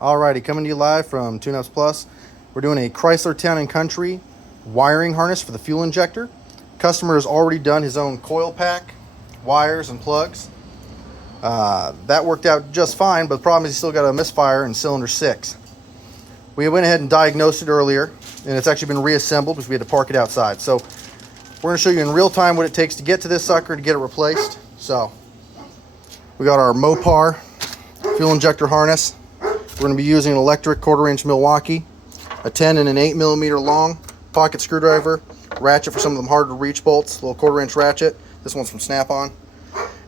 Alrighty, coming to you live from TuneUps Plus. We're doing a Chrysler Town & Country wiring harness for the fuel injector. Customer has already done his own coil pack, wires, and plugs. That worked out just fine, but the problem is he's still got a misfire in cylinder 6. We went ahead and diagnosed it earlier, and it's actually been reassembled because we had to park it outside. So we're going to show you in real time what it takes to get to this sucker to get it replaced. So we got our Mopar fuel injector harness. We're going to be using an electric 1/4-inch Milwaukee, a 10 and an 8 millimeter long pocket screwdriver, ratchet for some of them hard to reach bolts, a little 1/4-inch ratchet. This one's from Snap-on.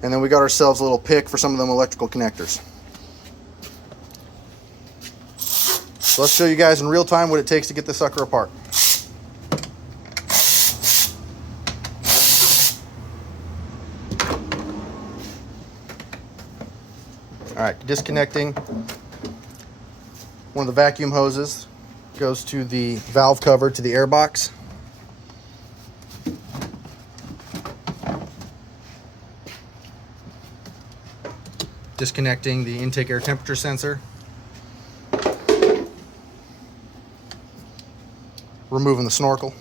And then we got ourselves a little pick for some of them electrical connectors. So let's show you guys in real time what it takes to get this sucker apart. Alright, disconnecting one of the vacuum hoses goes to the valve cover to the air box. Disconnecting the intake air temperature sensor. Removing the snorkel.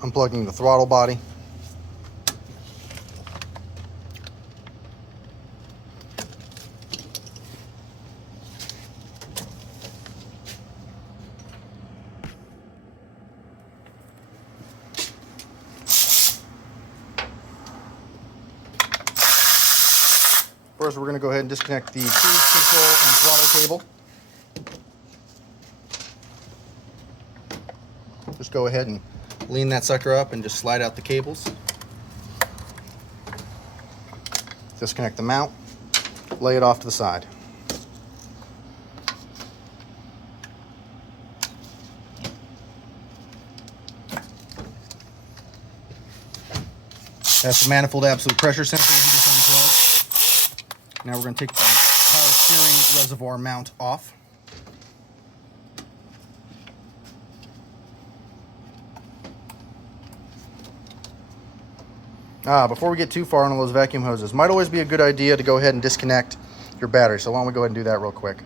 Unplugging the throttle body. First, we're going to go ahead and disconnect the cruise control and throttle cable. Just go ahead and lean that sucker up and just slide out the cables. Disconnect the mount, lay it off to the side. That's the manifold absolute pressure sensor you just unplugged. Now we're going to take the power steering reservoir mount off. Before we get too far on those vacuum hoses, might always be a good idea to go ahead and disconnect your battery. So why don't we go ahead and do that real quick.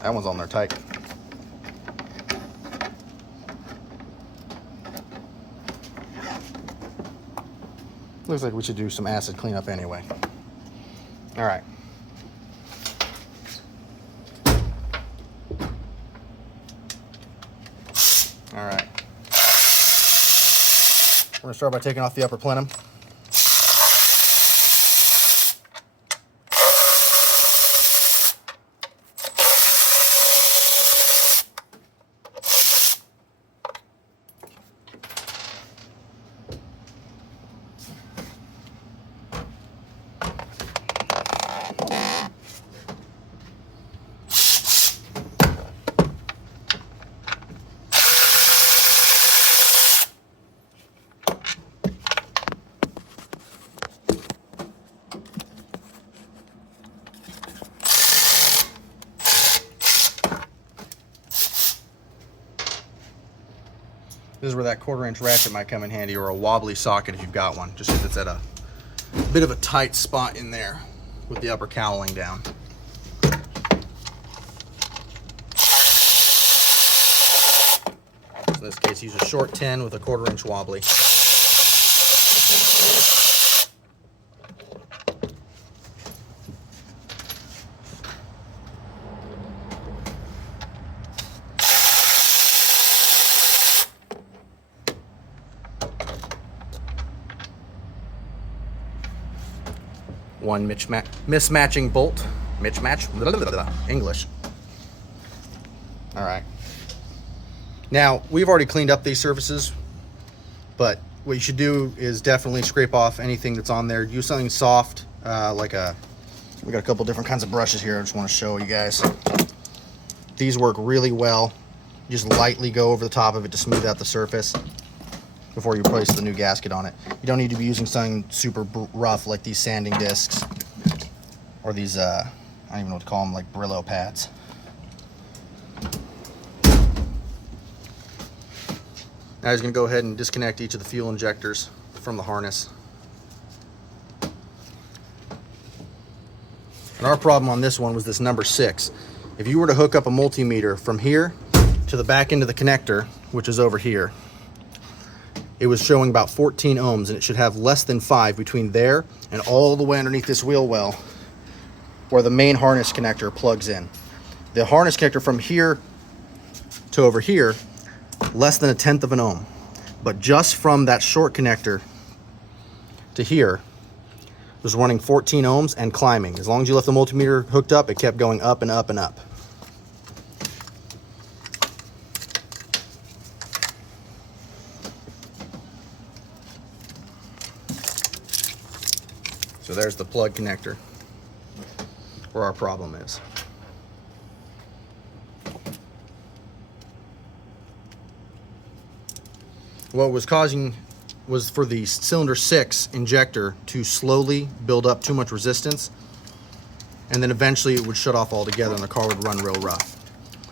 That one's on there tight. Looks like we should do some acid cleanup anyway. All right. All right. We're gonna start by taking off the upper plenum. This is where that 1/4-inch ratchet might come in handy, or a wobbly socket if you've got one, just because it's at a bit of a tight spot in there with the upper cowling down. So in this case, use a short 10 with a 1/4-inch wobbly. One mismatching bolt. English. All right. Now, we've already cleaned up these surfaces, but what you should do is definitely scrape off anything that's on there. Use something soft, we got a couple different kinds of brushes here. I just want to show you guys. These work really well. You just lightly go over the top of it to smooth out the surface. before you place the new gasket on it. You don't need to be using something super rough like these sanding discs or these, I don't even know what to call them, like Brillo pads. Now he's going to go ahead and disconnect each of the fuel injectors from the harness. And our problem on this one was this number 6. If you were to hook up a multimeter from here to the back end of the connector, which is over here, it was showing about 14 ohms, and it should have less than 5 between there and all the way underneath this wheel well where the main harness connector plugs in. The harness connector from here to over here, less than 1/10 of an ohm. But just from that short connector to here, it was running 14 ohms and climbing. As long as you left the multimeter hooked up, it kept going up and up and up. So there's the plug connector where our problem is. What was causing was for the cylinder 6 injector to slowly build up too much resistance, and then eventually it would shut off altogether and the car would run real rough.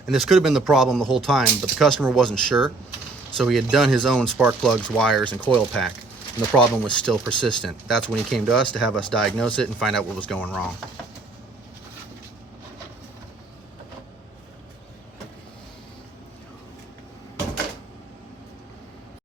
And this could have been the problem the whole time, but the customer wasn't sure, so he had done his own spark plugs, wires, and coil pack, and the problem was still persistent. That's when he came to us to have us diagnose it and find out what was going wrong.